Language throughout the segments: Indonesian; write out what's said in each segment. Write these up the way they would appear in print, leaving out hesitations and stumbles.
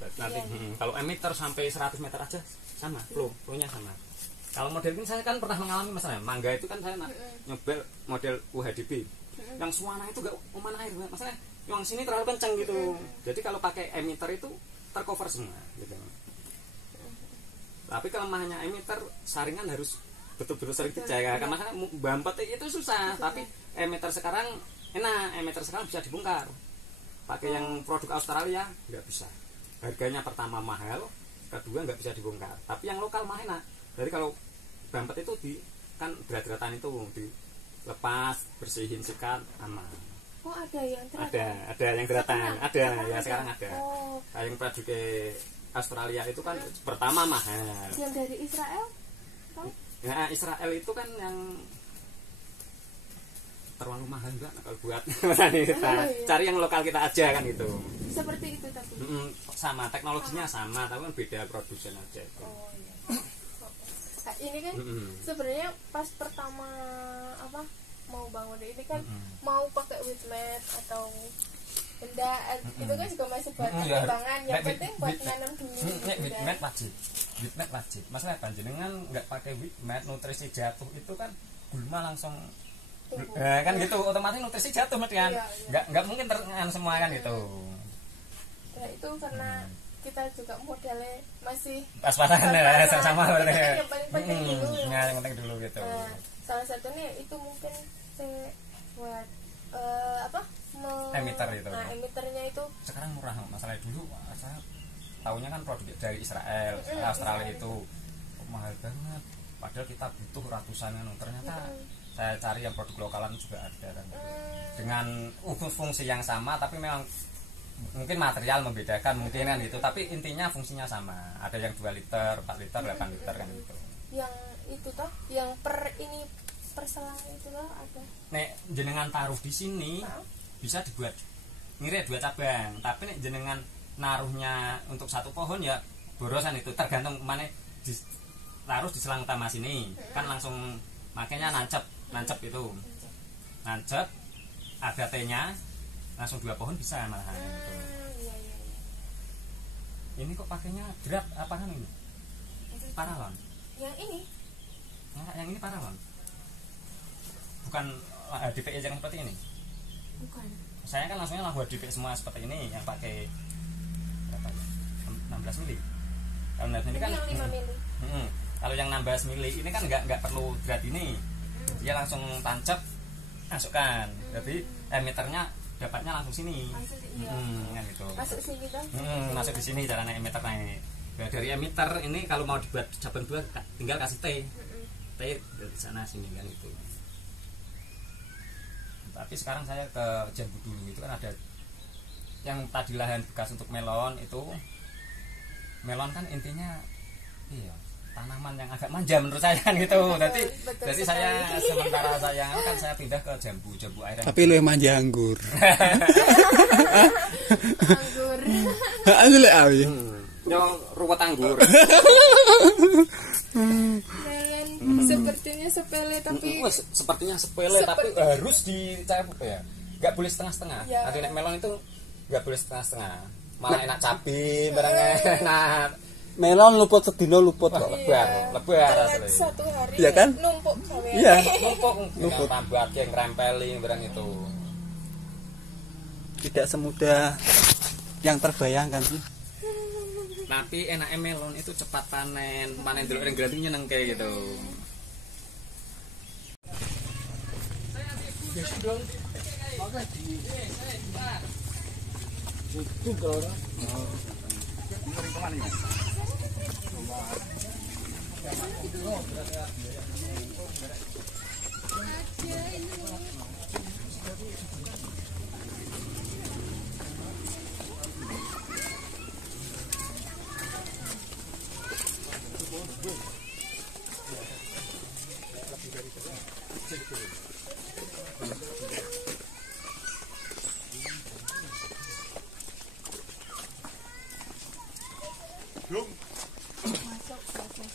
nanti. Kalau emitter sampai 100 meter aja sama, flow-nya sama. Kalau model ini saya kan pernah mengalami masalah mangga itu kan saya nyoba model UHDB yang suara itu gak uman air, masalahnya yang sini terlalu kencang gitu. Jadi kalau pakai emitter itu tercover semua gitu. Tapi kelemahannya emitter saringan harus betul-betul sering dijaga, karena bampet itu susah. Tapi emitter sekarang enak, emitter sekarang bisa dibongkar. Pakai yang produk Australia nggak bisa, harganya pertama mahal, kedua nggak bisa dibongkar. Tapi yang lokal mah enak. Jadi kalau bampet itu kan berat-beratan itu dilepas, bersihin, sikat, aman. Oh ada yang teratan? Ada yang teratan, ada ya sekarang ada. Yang produk Australia itu kan pertama mahal. Yang dari Israel? Ya Israel itu kan yang terlalu mahal juga kalau buat cari yang lokal kita aja kan itu. Seperti itu tapi. Sama teknologinya sama, tapi kan beda produsen aja. Oh iya. Nah, ini kan sebenarnya pas pertama mau bangun ini kan mau pakai wheat mat atau benda itu kan juga masih buat pertimbangan. Yang penting buat nanam dulu. Wheat mat wajib. Masalah panjenengan nggak pakai wheat mat, nutrisi jatuh itu kan gulma langsung. Kan gitu, otomatis nutrisi jatuh kan. Nggak mungkin terengan semua kan gitu. Ya itu karena kita juga modelnya masih pas-pasan ya, sama berarti. Yang paling penting dulu. Yang penting dulu gitu. Salah satunya itu mungkin saya buat emitter itu. Nah, emitternya itu sekarang murah, masalah dulu saya tahunya kan produk dari Israel, Australia itu mahal banget. Padahal kita butuh ratusan ternyata saya cari yang produk lokalan juga ada kan. Dengan fungsi yang sama tapi memang mungkin material membedakan mungkin kan gitu, tapi intinya fungsinya sama. Ada yang 2 liter, 4 liter, 8 liter kan gitu. Yang itu toh, yang per selang itu loh ada. Nek jenengan taruh di sini bisa dibuat ngirit 2 cabang, tapi nek jenengan naruhnya untuk 1 pohon ya borosan itu tergantung mana taruh di selang utama sini. Kan langsung makanya nancep itu. Nancep ada T-nya langsung 2 pohon bisa malahan gitu. Iya. Ini kok pakainya berat apa kan ini? Paralon. Yang ini? Yang ini paralon. Bukan DPE yang seperti ini. Bukan. Saya kan langsungnya buat DPE semua seperti ini yang pakai berapa ya? 16 mili. Kalau 16 mili kan yang 5 mili. Kalau yang 16 mili ini kan nggak perlu berat ini. Dia langsung tancap masukkan. Jadi emitternya dapatnya langsung sini. Kan gitu. Masuk sini kan? Masuk di sini caranya emitter naik. Nah, dari emitter ini kalau mau dibuat cabang 2 tinggal kasih T. T dari sana sini kan itu. Tapi sekarang saya ke jambu dulu, itu kan ada yang tadi lahan bekas untuk melon itu. Melon kan intinya tanaman yang agak manja menurut saya kan gitu. Jadi saya sementara saya pindah ke jambu air. Tapi lu yang manja anggur. Anggur. Anggur le awi. Yang ruwet anggur. Sepertinya sepele tapi sepertinya sepele tapi harus dicabut ya. Enggak boleh setengah-setengah. Ya. Ada nek melon itu enggak boleh setengah-setengah. Malah enak cabai, barangnya enak. Melon luput sedino luput kok. Lebar asli. Satu hari iya kan? numpuk gawean. Iya. Numpuk tambah yang ngrempeli barang itu. Tidak semudah yang terbayangkan sih. Tapi enaknya melon itu cepat panen dulu yang gratis nyenengke gitu.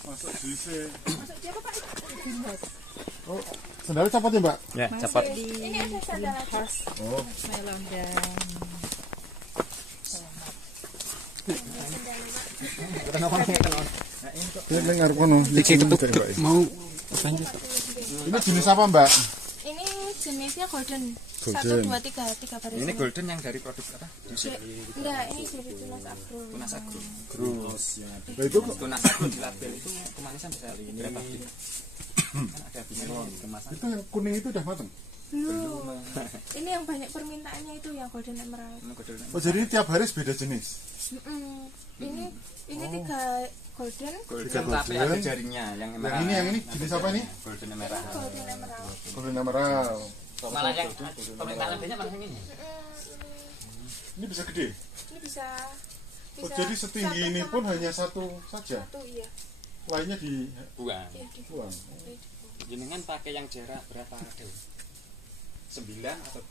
Masuk dice. Masuk siapa Pak? Dinas. Oh, sandalnya copot ya, Mbak? Ya, cepat. Ini ada sandal khas. Oh. Melon dan Ini ngarep kono. Iki ketuk mau lanjut. Ini jenis apa, Mbak? Ini jenisnya golden. Golden. 1, 2, 3 baris. Ini golden yang dari produk apa? Enggak, ini dari tunas agro. Tunas agro. Nah, itu Tunas agro di label itu kemanisan bisa berapa sih? Kan ada melon kemasan. itu yang kuning itu udah matang. Belum. Ini yang banyak permintaannya itu yang golden emerald. Oh, jadi tiap hari beda jenis. Ini 3 golden. Golden tapi ada jaringnya yang emerald. Yang ini jenis apa ini? Golden emerald. Golden emerald. Golden emerald. Malah yang permintaan banyak malah yang ini. Ini bisa gede. Ini bisa. Oh, jadi setinggi ini pun hanya satu saja. Satu iya. Lainnya Buang. Iya, di dibuang. Jenengan pakai yang jarak berapa Dew? 9 atau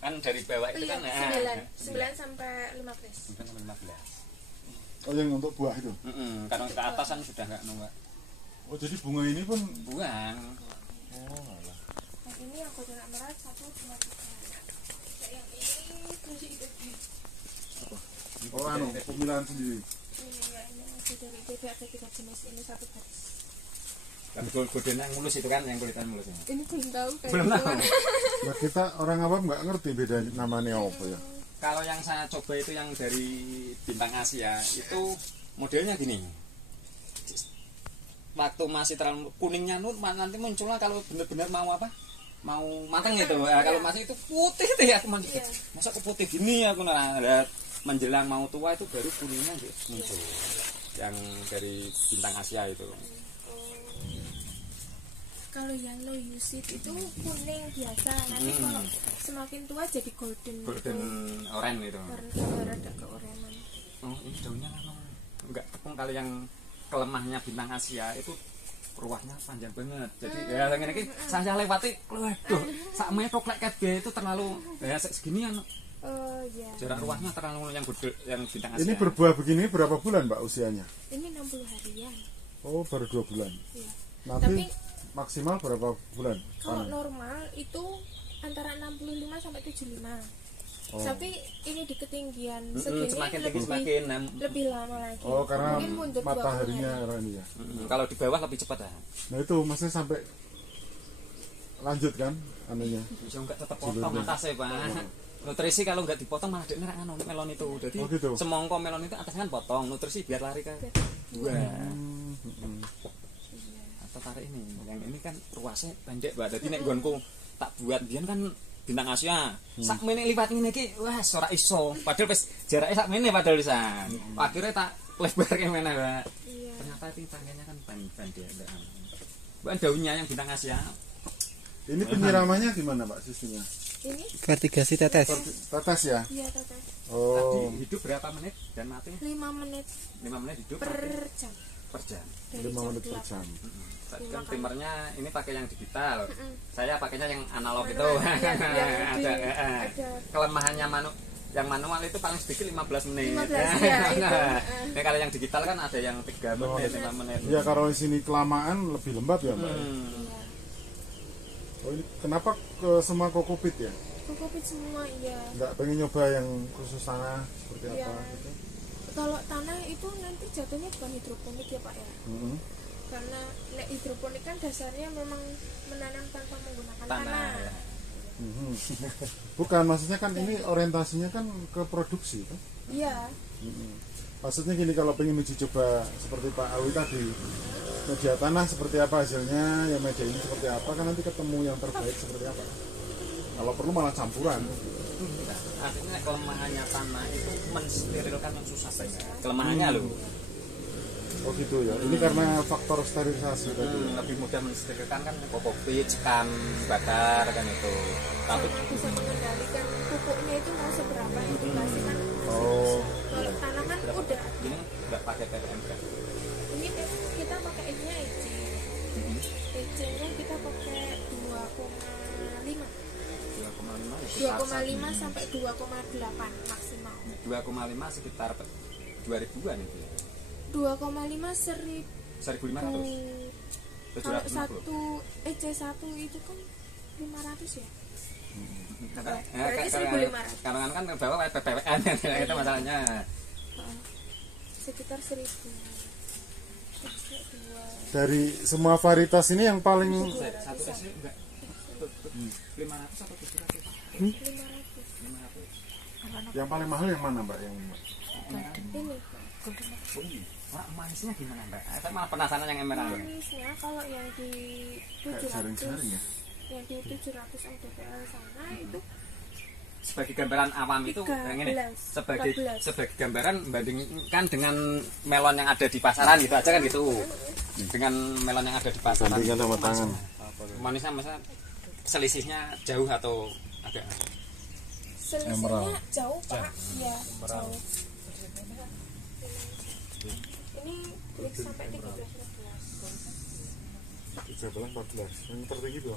kan dari bawah itu kan 9 sampai 15. 9 sampai 15. Oh, yang untuk buah itu. Kalau ke atas kan sudah enggak nunggu. Oh, jadi bunga ini pun Buang. oh, alah. Nah, ini yang golden emerald 1, 2, 3. Yang ini terus itu. Oh, anu, pemilihan sendiri. Ini masih dari ITB ada 3 jenis. Ini 1 baris. Tapi golden yang mulus itu kan yang kulitan mulus ini. Ini belum tahu kayak Belum tahu. gimana. Nah, kita orang awam nggak ngerti beda namanya apa ya. Kalau yang saya coba itu yang dari bintang Asia itu modelnya gini. Waktu masih terlalu kuningnya nanti munculnya kalau benar-benar mau apa? Mau matang gitu. Kalau masih itu putih tuh ya aku Iya. masa aku putih gini aku lihat menjelang mau tua itu baru kuningnya muncul. Yang dari bintang Asia itu. Kalau yang low usage itu kuning biasa. Nanti kalau semakin tua jadi golden. Golden oranye itu. Warna rada keorenan. Oh, ini daunnya enggak tepung kali yang kelemahnya bintang Asia itu ruahnya panjang banget. Jadi ya ngene iki saya lewati waduh sak metok lek kabeh itu terlalu ya seginian. Oh iya. Jarak ruahnya terlalu yang gede yang bintang Asia. Ini berbuah begini berapa bulan, Mbak, usianya? Ini 60 harian. Oh, baru 2 bulan. Iya. Nanti Tapi maksimal berapa bulan? kalau panen? normal itu antara 65 sampai 75. Oh. Tapi ini di ketinggian segini semakin tinggi lebih, semakin lebih lama lagi. Oh, karena Mungkin mundur 2 mataharinya hari. ini ya. kalau di bawah lebih cepat ya. Nah, itu maksudnya sampai lanjut kan anunya. Bisa enggak tetap potong atasnya, Pak. Nutrisi kalau enggak dipotong malah dia anu melon itu. Jadi Oh, gitu. semongko melon itu atasnya kan potong, nutrisi biar lari ke buah. Atau tarik ini. Yang ini kan ruasnya pendek, Mbak. Jadi nek nggonku tak buat biyen kan bintang Asia. Sak meneh liwat ngene iki, wah ora iso. Padahal wis jarake sak meneh padahal pisan. Akhirnya tak lebarke meneh, Mbak. Iya. Ternyata itu tangkanya kan pendek, Mbak. Bukan daunnya yang bintang Asia. Ini penyiramannya gimana, Pak, sistemnya? Ini Vertigasi tetes. Tetes ya? iya tetes. Oh, Tadi hidup berapa menit dan mati? 5 menit 5 menit hidup per mati jam. per jam. Dari 5 jam menit per 8. jam. Tadi kan timernya ini pakai yang digital. Saya pakainya yang analog itu. Manual, iya, yang ada, ada. kelemahannya yang manual itu paling sedikit 15 menit. 15 ya, itu. Nah, kalau yang digital kan ada yang 3 menit, 5 menit. Ya, kalau di sini kelamaan lebih lembab ya, Mbak. Iya. Oh, ini kenapa ke semua kokopit ya? Kokopit semua iya. Nggak pengen nyoba yang khusus tanah seperti Iya. apa gitu? Kalau tanah itu nanti jatuhnya bukan hidroponik ya Pak ya. Mhm. Karena nek hidroponik kan dasarnya memang menanam tanpa menggunakan Tanah. tanah. Ya. Mhm. Bukan, maksudnya kan ini orientasinya kan ke produksi kan? Iya. Mhm. Maksudnya gini, kalau pengen uji coba seperti Pak Awi tadi, media tanah seperti apa hasilnya, ya media ini seperti apa, kan nanti ketemu yang terbaik seperti apa. Kalau perlu malah campuran. Artinya kelemahannya tanah itu mensterilkan yang susah saja. Kelemahannya loh. Oh gitu ya. Ini karena faktor sterilisasi tadi. Lebih mudah mensterilkan kan kokopit, sekam, bakar kan itu. Tapi Bisa mengendalikan pupuknya itu mau seberapa yang dikasih kan. Oh. Kalau tanah kan udah. ini nggak pakai PPM kan? Ini kita pakai EC-nya EC. EC-nya kita pakai 2,5. 2,5 2,5 sampai 2,8 maksimal. 2,5 sekitar 2000-an itu ya. 2,5 1000. 1.500. Kalau 750. satu EC1 itu kan 500 ya. Berarti Berarti 1.500. Karena kan bawa PPN itu masalahnya. sekitar 1.000. Dari semua varietas ini yang paling Satu es enggak 500 atau 700? 500. yang paling mahal yang mana Mbak? Yang Ini Manisnya gimana Mbak? Saya malah penasaran yang emerald. manisnya kalau yang di kayak 700 jaring-jaring ya? yang di 700 mdpl sana itu Sebagai gambaran awam itu 13, ini sebagai 14. sebagai gambaran bandingkan dengan melon yang ada di pasaran gitu aja kan gitu. Dengan melon yang ada di pasaran. Bandingkan sama tangan. Manisnya masa selisihnya jauh atau agak selisihnya Emerald. jauh Pak ya jauh. Ini klik sampai 13 14 yang tertinggi tuh.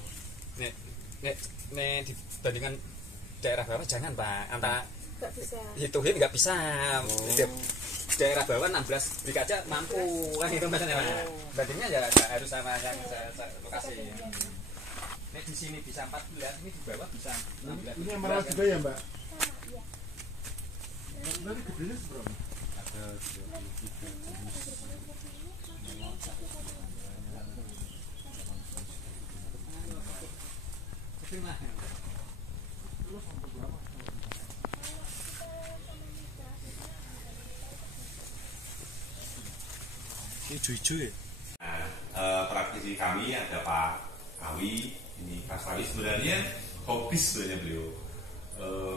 nek dibandingkan daerah bawah jangan Pak, antara nggak bisa hitungin nggak bisa. Daerah bawah 16 brik aja mampu kan itu maksudnya Pak. Bandingnya ya nggak harus sama yang saya lokasi. Nek di sini bisa 14, ini di bawah bisa 16. Ini emerald juga ya Mbak? iya. Berarti gedenya seberapa? Ini hijau ya? Praktisi kami ada Pak Awi. Ini Mas Awi sebenarnya hobis sebenarnya beliau.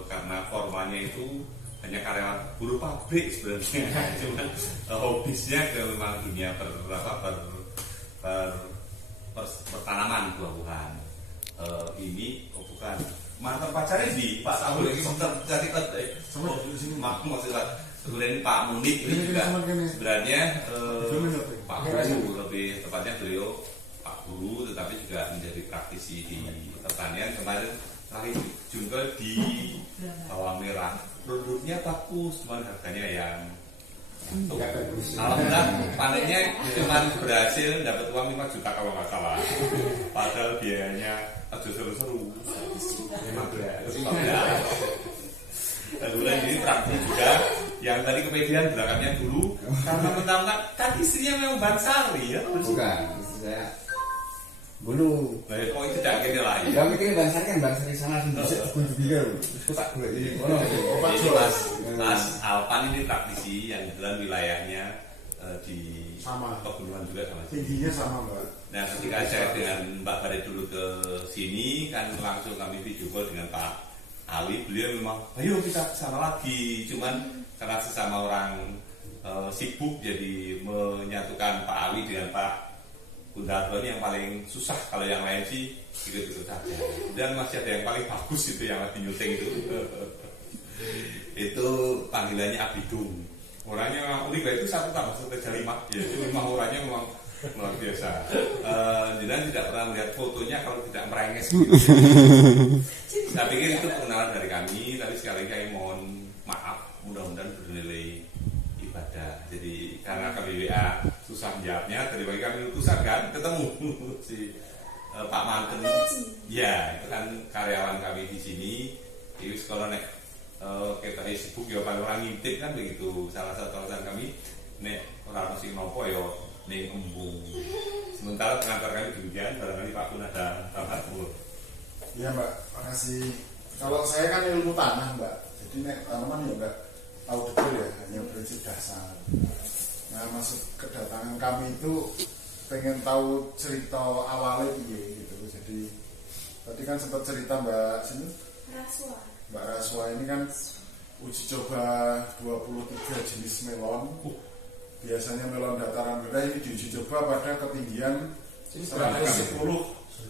Karena formanya itu hanya karyawan buruh pabrik sebenarnya. Cuman hobisnya ke memang dunia pertanaman buah-buahan. Ini bukan mantan pacarnya di Pak Awi lagi cari maksudnya kemudian Pak Munik ini juga sebenarnya Pak Guru, lebih tepatnya beliau Pak Guru, tetapi juga menjadi praktisi di pertanian. Kemarin terakhir juga di bawang merah, produknya bagus, cuman harganya yang alhamdulillah panennya cuma berhasil dapat uang 5 juta kalau nggak salah, padahal biayanya aduh seru-seru 15. Kemudian ini praktisi juga yang tadi kepedean belakangnya dulu karena mentang-mentang kan istrinya memang Bansari ya. Bukan, saya bulu. Nah, kok itu tidak kene lah ya. Ya mikir Bansari kan Bansari sana bisa juga. Terus tak boleh ini. Pak Mas Alpan ini praktisi yang kebetulan wilayahnya di Sama. pegunungan juga sama. Tingginya sama Mbak. Nah, ketika saya dengan Mbak Bare dulu ke sini kan langsung kami video call dengan Pak Ali, beliau memang ayo kita sama lagi, cuman karena sesama orang sibuk jadi menyatukan Pak Ali dengan Pak Gundarto ini yang paling susah. Kalau yang lain sih ikut-ikut saja, dan masih ada yang paling bagus itu yang lagi nyuting itu itu panggilannya Abidung. Orangnya memang unik, itu 1 tambah 1 kali 5 ya, itu memang orangnya memang luar biasa. Dan tidak pernah melihat fotonya kalau tidak merenges gitu. Saya pikir itu pengenalan dari kami, tapi sekali lagi kami mohon maaf, mudah-mudahan bernilai ibadah. Jadi karena kami WA susah jawabnya, tadi pagi kami utusan kan ketemu si Pak Manten. Ya, itu kan karyawan kami di sini. Itu sekolah nek kita sibuk ya orang ngintip kan begitu. Salah satu alasan kami nek orang mesti nopo ya ning embung. Sementara pengantar kami demikian, barangkali Pak pun ada tambahan. Iya Mbak, makasih. Kalau saya kan ilmu tanah Mbak, jadi nek tanaman ya Mbak tahu betul ya, hanya prinsip dasar. Nah maksud kedatangan kami itu pengen tahu cerita awalnya gitu. Jadi tadi kan sempat cerita Mbak sini, Raswa Mbak Raswa ini kan uji coba 23 jenis melon. Biasanya melon dataran rendah ini diuji coba pada ketinggian 110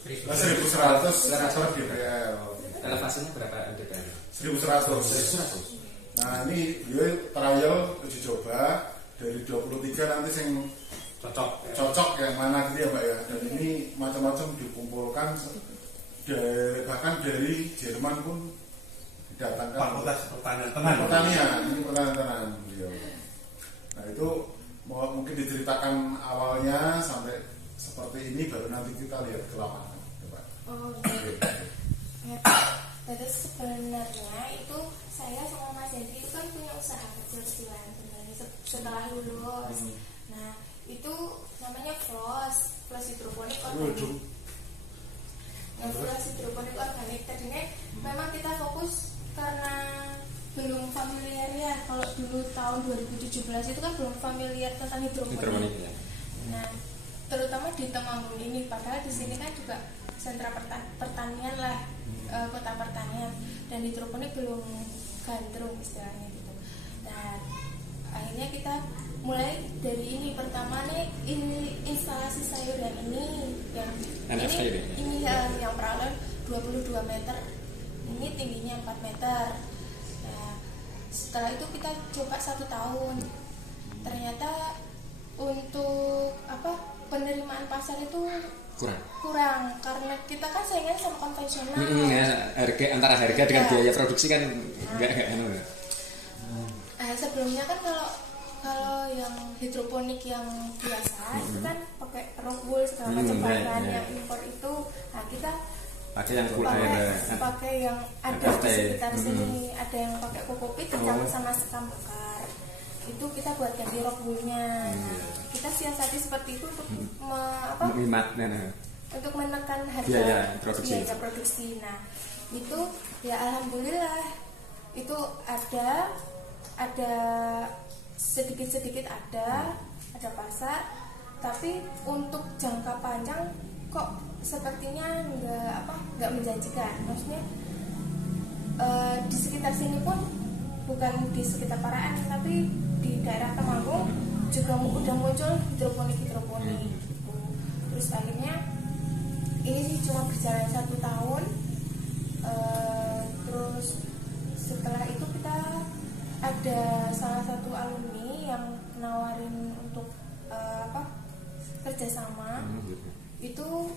1100 dpl. Elevasinya berapa mdpl? 1100. Nah ini beliau trial uji coba dari 23 nanti yang cocok yang mana gitu ya Mbak ya. Dan ini macam-macam dikumpulkan bahkan dari Jerman pun didatangkan Fakultas pertanian. Ini pertanian beliau. Nah itu mungkin diceritakan awalnya sampai seperti ini, baru nanti kita lihat ke lapangan. oh Terus sebenarnya itu saya sama Mas Hendri itu kan punya usaha kecil-kecilan sebenarnya setelah lulus. Nah itu namanya floss hidroponik organik. Yang floss hidroponik organik tadinya memang kita fokus karena belum familiar ya. Kalau dulu tahun 2017 itu kan belum familiar tentang hidroponik. Ya. Nah terutama di Temanggung ini, padahal di sini kan juga sentra pertanian lah, kota pertanian, dan hidroponik belum gandrung istilahnya gitu. Dan akhirnya kita mulai dari ini. Pertama nih ini instalasi sayur yang ini yang yang perawalan 22 meter, ini tingginya 4 meter. Nah, setelah itu kita coba 1 tahun, ternyata untuk penerimaan pasar itu kurang karena kita kan saingan sama konvensional. Antara harga dengan biaya produksi kan enggak sebelumnya kan kalau yang hidroponik yang biasa itu kan pakai rock wool segala macam bahan yang impor itu. Nah kita pakai yang ada di sekitar sini, ada yang pakai kokopit dicampur sama sekam bakar. Itu kita buat ganti rock woolnya. Kita siasati seperti itu untuk untuk menekan harga biaya produksi. Nah itu ya alhamdulillah itu ada sedikit ada pasar, tapi untuk jangka panjang kok sepertinya nggak menjanjikan. Maksudnya di sekitar sini pun, bukan di sekitar Paraan tapi di daerah Temanggung juga udah muncul hidroponik gitu. Terus akhirnya ini sih cuma berjalan 1 tahun. Terus setelah itu kita ada salah satu alumni yang nawarin untuk kerjasama. Itu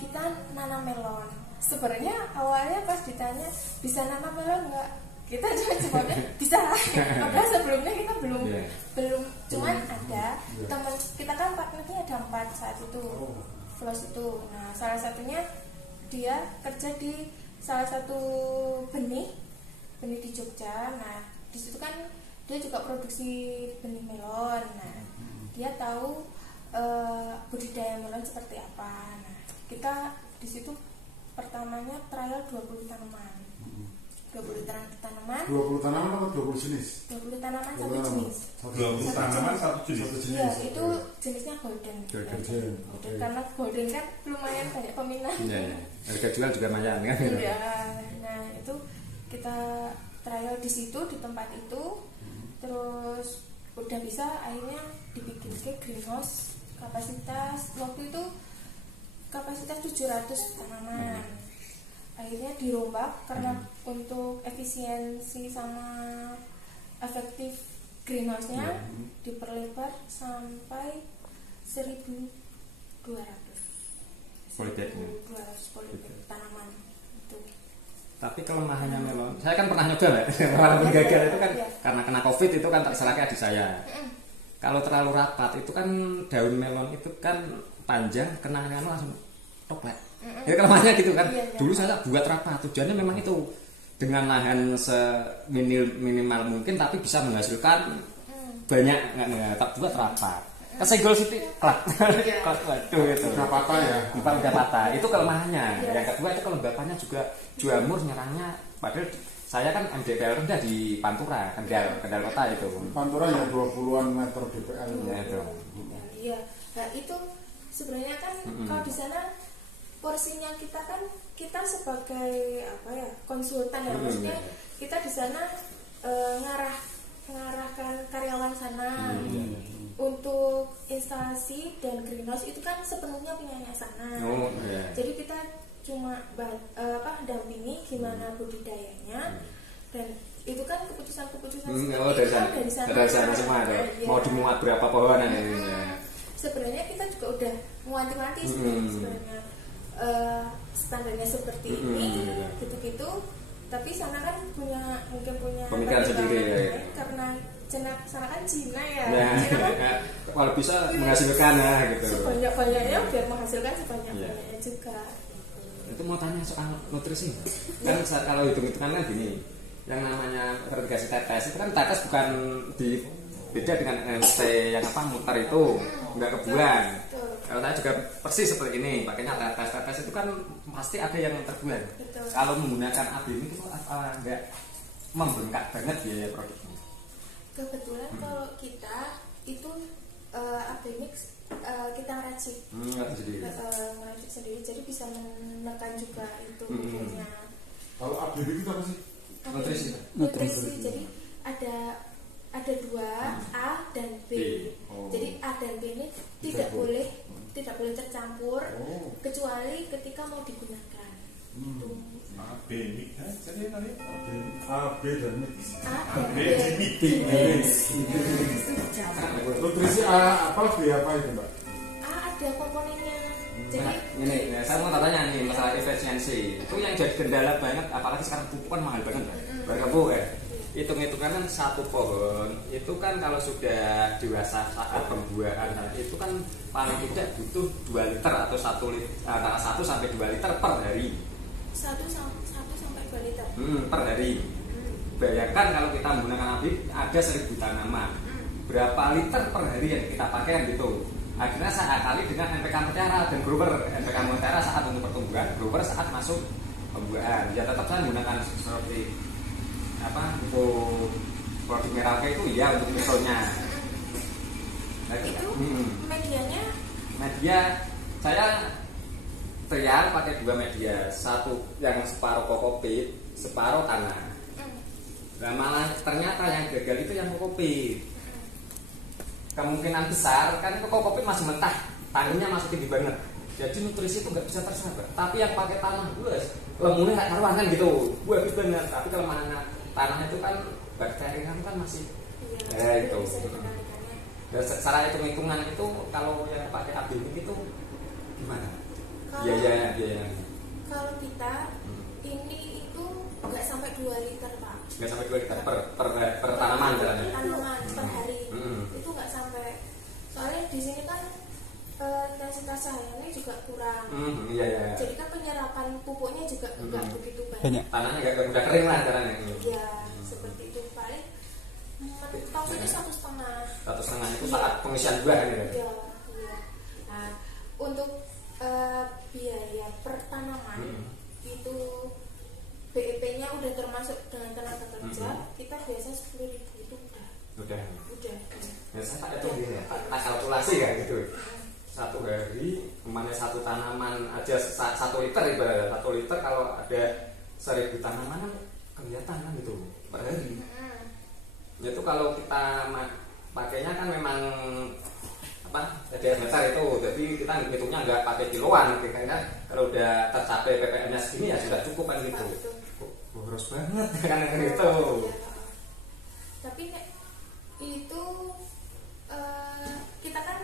kita nanam melon. Sebenarnya awalnya pas ditanya bisa nanam melon nggak, kita jawabnya bisa. Padahal sebelumnya kita belum cuman ada teman kita kan partnernya ada 4 saat itu floss itu. Nah salah satunya dia kerja di salah satu benih di Jogja. Nah di situ kan dia juga produksi benih melon. Nah dia tahu budidaya melon seperti apa. Nah kita di situ pertamanya trial 20 tanaman. 20 tanaman atau 20 jenis? 20 tanaman satu jenis. 20 tanaman satu jenis. Iya, itu jenisnya golden. Karena golden kan lumayan banyak peminat. Iya. Harga jual juga lumayan kan? Iya. Nah, itu kita trial di situ, di tempat itu. Terus udah bisa akhirnya dibikin ke greenhouse. Kapasitas waktu itu 700 tanaman. Akhirnya dirombak karena untuk efisiensi sama efektif greenhouse-nya diperlebar sampai 1.200 polybag tanaman itu. Tapi kelemahannya melon, saya kan pernah nyoba Mbak, walaupun gagal itu kan karena kena COVID itu kan terserahnya di saya. Kalau terlalu rapat itu kan daun melon itu kan panjang, kena langsung toplek. Ya kelemahannya gitu kan. Dulu saya buat rapat, tujuannya memang itu dengan lahan seminimal mungkin tapi bisa menghasilkan banyak, tak buat rapat. Kesenggol situ klak. Waduh itu. Udah patah ya. Udah patah. Itu kelemahannya. Yang kedua itu kelembapannya juga jamur nyerangnya. Padahal saya kan MDPL rendah di Pantura, Kendal Kota itu. Pantura ya 20-an meter DPL ya itu. Iya. Nah, itu sebenarnya kan kalau di sana porsinya kita sebagai konsultan ya, maksudnya kita di sana mengarahkan karyawan sana untuk instalasi dan greenhouse itu kan sepenuhnya punya sana. Jadi kita cuma dampingi gimana budidayanya, dan itu kan keputusan dari sana semua ada. Mau dimuat berapa pohonan ini. Sebenarnya kita juga udah muat-muati sebenarnya. Standarnya seperti ini gitu-gitu, tapi sana kan mungkin punya pemikiran sendiri ya. Karena sana kan Cina ya. Cina kan kalau bisa menghasilkan ya gitu. Sebanyak-banyaknya biar menghasilkan sebanyak-banyaknya juga. Itu mau tanya soal nutrisi kan kalau hitung-hitungan kan gini, yang namanya fermentasi tetes itu kan tetes bukan beda dengan MC yang muter itu nggak kebuang. Kalau saya juga persis seperti ini, pakainya tetes itu kan pasti ada yang terbuang. Kalau menggunakan ABMIX itu apa nggak membengkak banget biaya produknya? Kebetulan kalau kita itu ABMIX kita ngeracik sendiri, jadi bisa menekan juga itu biayanya. Kalau ABMIX itu apa sih? Nutrisi. Jadi ada dua, A dan B. Jadi A dan B ini tidak boleh tercampur kecuali ketika mau digunakan. A, B, mix. Jadi tadi A, B dan mix. A dan B. Nutrisi A apa, B apa itu Mbak? A ada komponennya. Jadi ini saya mau tanya nih masalah efisiensi. Itu yang jadi kendala banget, apalagi sekarang pupuk kan mahal banget, berkebun ya. Hitung-hitungan kan satu pohon itu kan kalau sudah dewasa saat pembuahan itu kan paling tidak butuh 2 liter atau 1 liter, antara 1 sampai 2 liter per hari. 1 sampai 2 liter Per hari. Bayangkan kalau kita menggunakan ABMIX ada 1000 tanaman, berapa liter per hari yang kita pakai kan gitu. Akhirnya saya akali dengan NPK Mutiara dan grower. NPK Mutiara saat untuk pertumbuhan, grower saat masuk pembuahan. Ya tetap saya menggunakan seperti untuk produk Merauke itu ya untuk misalnya. itu medianya? Media saya trial pakai 2 media, satu yang separuh kokopit, separuh tanah. Nah malah ternyata yang gagal itu yang kokopit. Kemungkinan besar kan itu kokopit masih mentah, tanahnya masih tinggi banget. Jadi nutrisi itu nggak bisa terserap. Tapi yang pakai tanah lemunnya nggak karuan kan gitu, bagus banget. Tapi kalau mana tanah itu kan bakteri kan masih itu. Dan secara hitung-hitungan itu kalau yang pakai ABMIX itu gimana? Biayanya. Kalau kita ini itu nggak sampai 2 liter Pak. Nggak sampai 2 liter per tanaman jalannya. Tanaman per hari itu nggak sampai. Soalnya di sini kan intensitas cahayanya juga kurang. Iya. Jadi kan penyerapan pupuknya juga nggak begitu banyak. Tanahnya nggak udah kering lah caranya. Iya, seperti itu paling. Mentok itu 1,5. 1,5 itu saat pengisian buah kan ya? Iya. Nah, untuk biaya per tanaman itu BEP-nya udah termasuk dengan tenaga kerja, kita biasa 10.000 itu udah. Ya saya tak hitung gini ya, tak kalkulasi kan gitu. Satu hari kemana satu tanaman aja 1 liter ibaratnya 1 liter kalau ada 1000 tanaman kan kelihatan kan gitu per hari. Itu kalau kita pakainya kan memang jadi meter itu, jadi kita hitungnya nggak pakai kiloan, karena kalau udah tercapai ppm-nya segini ya sudah cukup kan gitu. Boros banget kan gitu. Tapi itu kita kan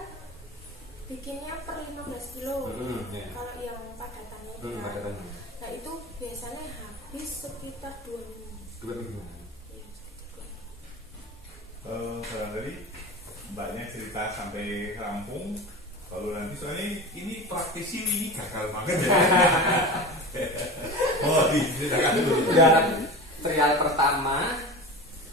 bikinnya per 15 kilo. Kalau yang padatannya itu kan. Nah itu biasanya habis sekitar 2 minggu. Barangkali mbaknya cerita sampai rampung, kalau nanti soalnya ini praktisi ini gagal banget ya. Diceritakan dulu. Trial pertama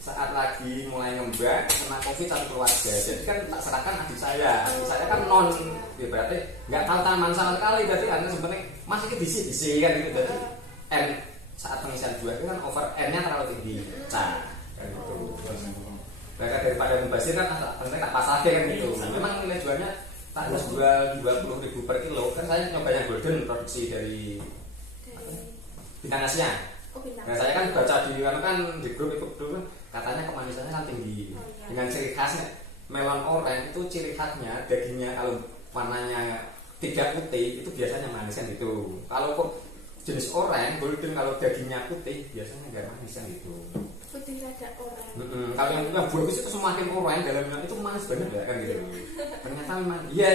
saat lagi mulai ngembang kena COVID satu keluarga, jadi kan tak serahkan adik saya kan non, ya berarti nggak tahu tanaman sama sekali, berarti karena sebenarnya masih ke bisi kan gitu, jadi N saat pengisian buah itu kan over N-nya terlalu tinggi, kan gitu. Mereka daripada membasir kan ternyata tak pas aja kan gitu. Memang nilai jualnya tak harus jual 20.000 per kilo, kan saya nyoba yang golden produksi dari Bintang Asia. Nah saya kan baca di kan di grup itu dulu katanya kemanisannya kan tinggi. Dengan ciri khasnya melon oranye itu ciri khasnya dagingnya kalau warnanya tidak putih itu biasanya manis kan gitu. Kalau kok jenis oranye golden kalau dagingnya putih biasanya nggak manis kan gitu. Putih rada oranye. Kalau yang bagus itu semakin oranye dalamnya itu manis banget ya kan gitu. Ternyata memang iya.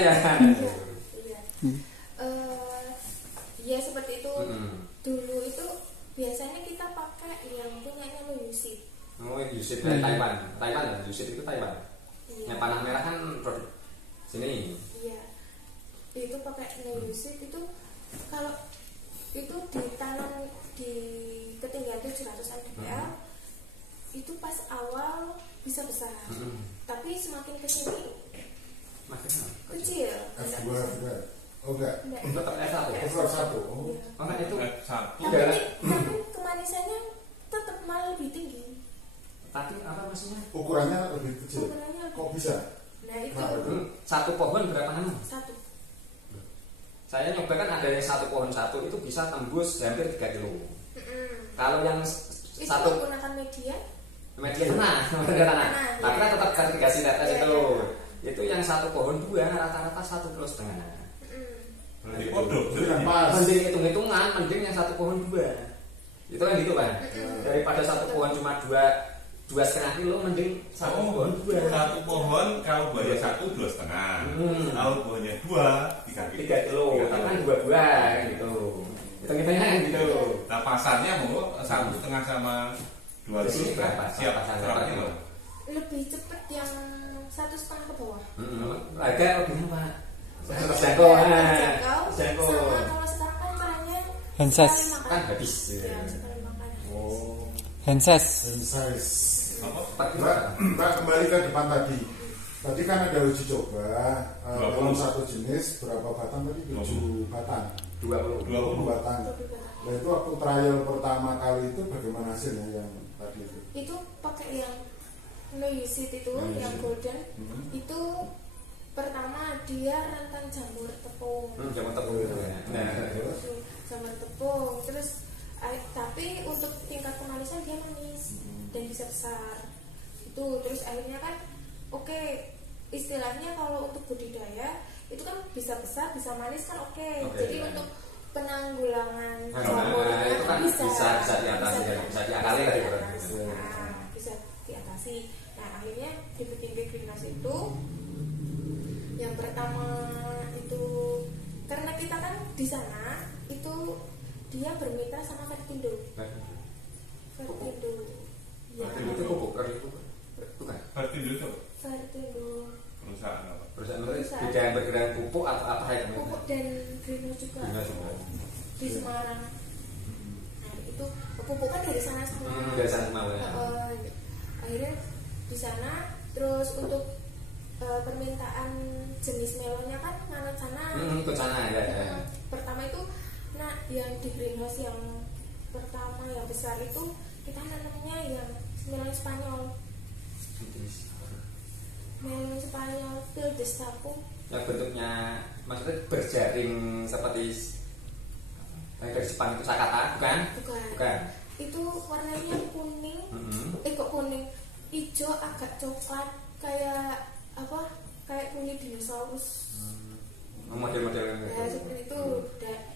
Iya seperti itu. Dulu itu biasanya kita pakai yang punyanya Yusit. Yusit dari Taiwan ya, Yusit itu Taiwan. Yang panah merah kan produk sini. Iya. Itu pakai Yusit itu kalau itu ditanam di ketinggian 700 mdpl itu pas awal bisa besar, tapi semakin kesini kecil. F2 juga. Oh enggak. Tetap S1. F1. Maka itu satu Tapi kemanisannya tetap malah lebih tinggi. tapi apa maksudnya? Ukurannya lebih kecil. Ukurannya lebih Kok bisa? Nah itu Kenapa itu? Satu pohon berapa nama? satu. Saya nyoba kan ada yang satu pohon satu itu bisa tembus hampir 3 kilo. Kalau yang Itu satu menggunakan media tanah, tapi kan tetap sertifikasi tetes Iya, itu. Itu yang satu pohon 2 rata-rata 1,5 kilo. berarti bodoh. Itu kan pas. Mending hitung-hitungan, mending yang satu pohon 2. Itu kan gitu kan. Daripada satu pohon cuma 2,5 kilo, mending satu pohon 2. Satu pohon kalau buahnya 1 2,5. Kalau buahnya 2 3 kilo, tapi kan 2 gitu. Hitung-hitungnya kan gitu. Nah pasarnya mau 1,5 sama 2 Di sini kilo berapa? siap Pasarnya berapa berapa? kilo? lebih cepat yang 1,5 ke bawah. Harga lebihnya Pak. Terjangkau, Terjangkau. terjangkau. Sama kalau sekarang kan caranya Hanses. sekali makan. Kan habis. Ya, sekali makan. Oh, Hanses. Size. Apa? Mbak kembali ke depan tadi. Tadi kan ada uji coba dalam satu jenis berapa batang tadi? 7 batang. 20. 20 batang. Nah itu waktu trial pertama kali itu bagaimana hasilnya yang tadi itu? Itu pakai yang no use it itu, yang golden. Itu pertama dia rentan jamur tepung. Jamur tepung gitu ya. Nah, Jamur tepung. Terus tapi untuk tingkat kemanisan dia manis dan bisa besar. Itu terus akhirnya kan oke, istilahnya kalau untuk budidaya itu kan bisa besar, bisa manis kan oke. Jadi ya. untuk penanggulangan Nah, jamurnya itu kan bisa diatasi, bisa diakali kan itu. bisa diatasi. Nah akhirnya dibikin ke greenhouse itu yang pertama itu karena kita kan di sana itu dia bermitra sama Vertindo. Ya, Itu pupuk itu bukan. Berarti itu Vertindo perusahaan apa? Perusahaan bidang bergerak pupuk atau apa ya? pupuk dan greenhouse juga di Semarang. Nah itu pupuk kan dari sana semua. Dari sana semua ya. Akhirnya di sana terus untuk permintaan jenis melonnya kan nganut sana. Ikut sana ya. Pertama itu yang di greenhouse yang pertama yang besar itu kita nanamnya yang melon Spanyol. Melon Spanyol Fil de Sapo. Yang bentuknya maksudnya berjaring seperti dari Jepang itu Sakata, bukan? Bukan. Itu warnanya kuning. Kok kuning? Hijau agak coklat kayak apa? Kayak kulit dinosaurus. Model-model Ya seperti itu.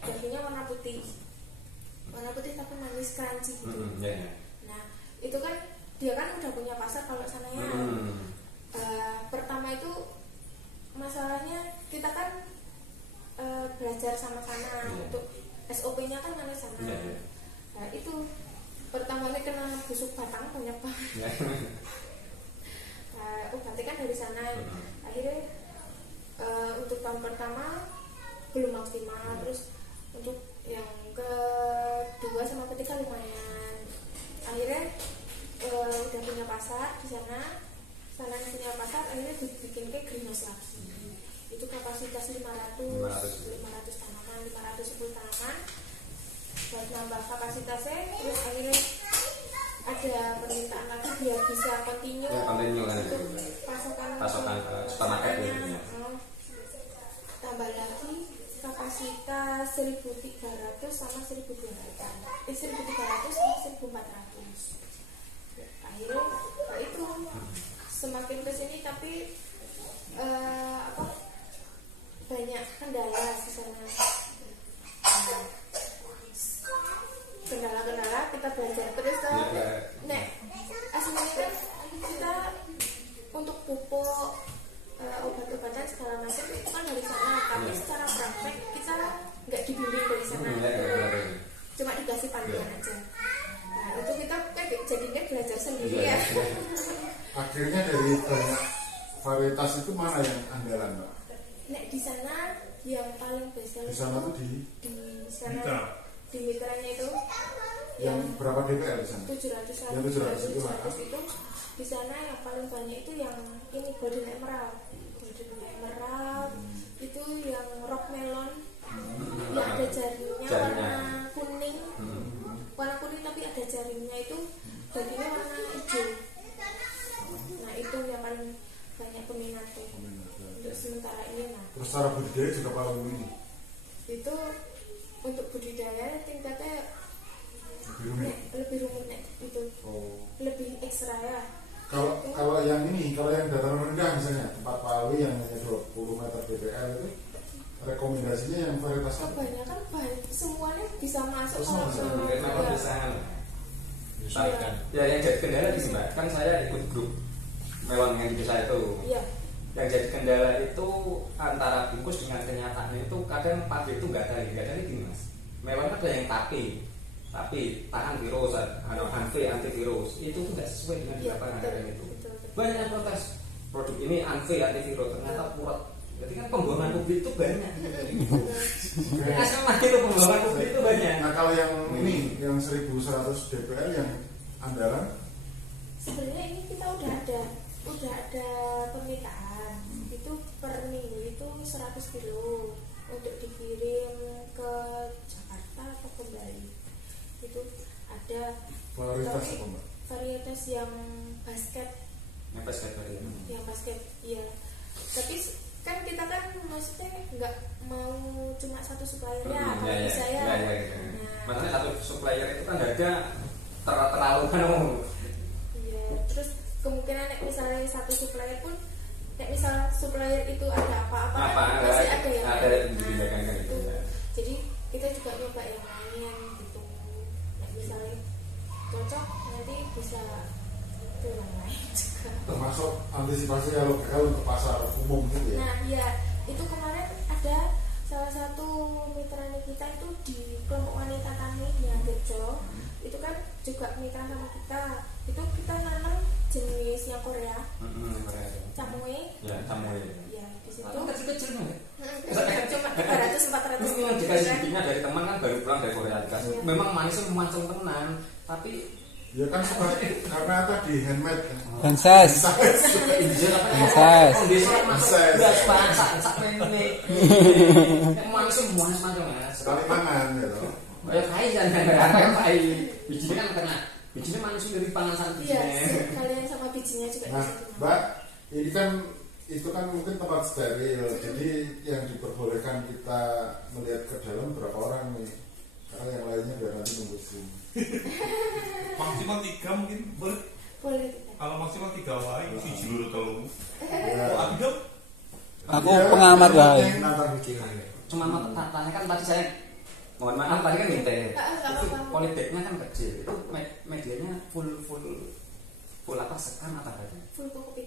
Dahinya warna putih. Warna putih tapi manis crunchy gitu. Ya. Nah itu kan dia kan udah punya pasar kalau sananya. Pertama itu masalahnya kita kan belajar sama-sama untuk SOP-nya kan mana sama. Nah itu pertamanya kena busuk batang banyak banget. Berarti kan dari sana. Akhirnya untuk tahun pertama belum maksimal, terus untuk yang kedua sama ketiga lumayan. Akhirnya udah punya pasar di sana. Sana punya pasar, akhirnya dibikin ke greenhouse lagi. Itu kapasitas 500 tanaman, 510 tanaman. Buat nambah kapasitasnya, terus akhirnya ada permintaan lagi biar bisa continue. Ya, continue kan. Pasokan supermarket ya. Tambah lagi kapasitas 1.300 sama 1.200. 1.300 sama 1.400. Akhirnya itu semakin kesini tapi banyak kendala di sana. Kendala-kendala kita belajar terus kan. Nek aslinya kan kita untuk pupuk obat-obatan segala macam itu kan dari sana, tapi secara praktek kita nggak dibimbing dari sana. Cuma dikasih panduan aja. Nah itu kita jadinya belajar sendiri ya. Akhirnya dari banyak varietas itu mana yang andalan, Mbak? Nek di sana yang paling besar Di sana tuh di sana di meterannya itu yang berapa DPL di sana? 700 Yang 700 itu 700 itu di sana yang paling banyak itu yang ini golden emerald itu yang rock melon yang ada jaringnya warna kuning tapi ada jaringnya itu dagingnya warna hijau. Nah itu yang paling banyak peminatnya untuk sementara ini. Nah Terus cara budidaya juga paling ini itu untuk budidaya tingkatnya lebih rumit itu lebih ekstra ya. Kalau yang dataran rendah misalnya tempat Pak Awi yang hanya 20 meter DPL itu rekomendasinya yang varietas apa? Kebanyakan semuanya bisa masuk Kenapa bisa misalkan ya yang jadi kendala di sini kan saya ikut grup melon yang di desa itu. Iya. Yang jadi kendala itu antara bungkus dengan kenyataannya itu kadang pabrik itu nggak ada gini mas. Melon ada yang tapi tahan virus, antivirus itu nggak sesuai dengan di lapangan itu. Banyak yang protes produk ini antivirus ternyata kuat. Jadi kan pembuangan publik itu banyak. Pembuangan publik itu banyak. Nah kalau yang ini yang 1100 DPL yang andalan, sebenarnya ini kita udah ada permintaan itu per minggu itu 100 kilo untuk dikirim ke Jakarta atau ke Bali. Itu ada varietas yang basket ya. Tapi kan kita kan maksudnya nggak mau cuma satu supplier ya kalau saya maksudnya satu supplier itu kan harga terlalu ya. Terus kemungkinan misalnya satu supplier pun misal supplier itu ada apa-apa masih ada yang itu. Jadi kita juga nyoba yang lain gitu. Misalnya cocok nanti bisa itu yang lain juga. Termasuk antisipasi kalau untuk pasar umum gitu ya. Nah ya itu kemarin ada salah satu mitra kita itu di kelompok wanita tani di Bejo. Itu kan juga mitra sama kita. Itu kita nanam jenis yang Korea. Camoy. Ya di situ. Kecil-kecil nih. Cuma 300-400. Ini yang dikasih bibitnya dari teman kan baru pulang dari Korea dikasih. Memang manisnya macam tenan, tapi ya kan karena tadi handmade kan. Banses. Sekali mangan gitu. Bijinya kan kena. Bijinya manis dari pangan santai. Iya, kalian sama bijinya juga Nah, bisa dimakan. Mbak, ini kan itu kan mungkin tempat steril. Jadi yang diperbolehkan kita melihat ke dalam berapa orang nih? Karena yang lainnya biar nanti nunggu sini. Maksimal 3 mungkin boleh. Boleh. Kalau maksimal 3 wae si jilur telu. Ya. Aduh. Aku pengamat lah. Cuma tanya kan tadi saya mohon maaf tadi kan minta politiknya kan kecil itu medianya full apa sekan apa tadi Full kokopit.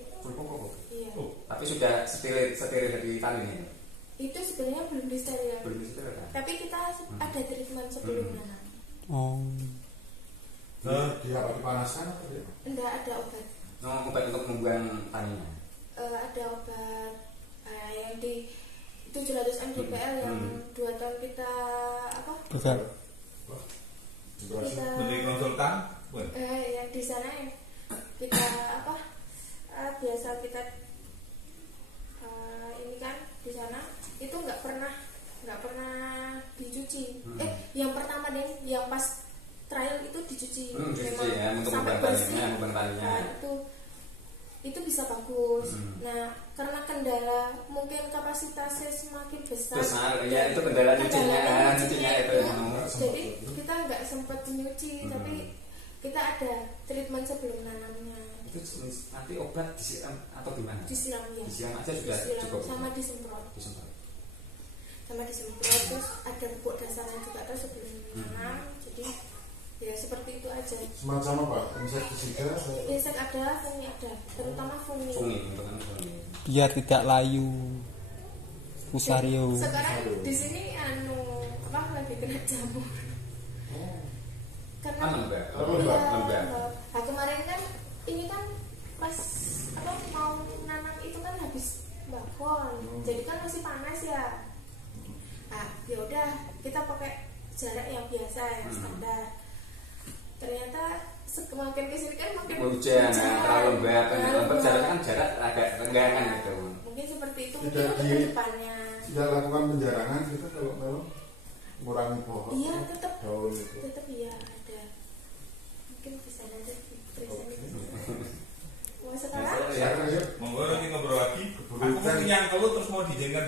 Iya. Tapi sudah steril dari tani ini Itu sebenarnya belum disteril. kan? Tapi kita ada treatment sebelum nanam. Oh. Dia apa dipanaskan atau dia? Enggak ada obat. Obat untuk membuang taninya. Ada obat yang di 700 mdpl yang 2 tahun kita apa? Betul. Kita Beli konsultan. yang di sana yang kita apa? Biasa kita ini kan di sana itu nggak pernah dicuci. Yang pertama deh, yang pas trial itu dicuci. Dicuci ya, untuk membuang taninya. Itu bisa bagus. Nah, karena kendala mungkin kapasitasnya semakin besar. Ya itu kendala nyucinya itu. Jadi kita nggak sempat nyuci, tapi kita ada treatment sebelum nanamnya. Itu nanti obat disiram atau gimana? Disiram ya. Disiram aja sudah cukup. Sama disemprot. Terus ada pupuk dasarnya juga terus sebelum nanam. Jadi ya seperti itu aja. Semacam apa? Insektisida? Insek ada, fungi ada, terutama fungi. Biar tidak layu. Fusario. Sekarang di sini lagi kena jamur. Karena lembab. Nah, kemarin kan ini kan pas mau nanam itu kan habis bakon. Jadi kan masih panas ya. Nah, ya udah kita pakai jarak yang biasa yang standar. Ternyata semakin kesini kan makin hujan, terlalu lembab, jarak kan jarak agak renggang kan gitu. Mungkin seperti itu Tidak mungkin untuk di- kedepannya. Tidak lakukan penjarangan gitu kalau mengurangi pohon. Iya tetap Daun itu. tetap iya ada. Mungkin bisa nanti tulisannya di situ. Mau sekarang? Silakan, yuk. Monggo nanti ngobrol lagi. Aku Keburu mau hujan. punya keluh terus mau dijadikan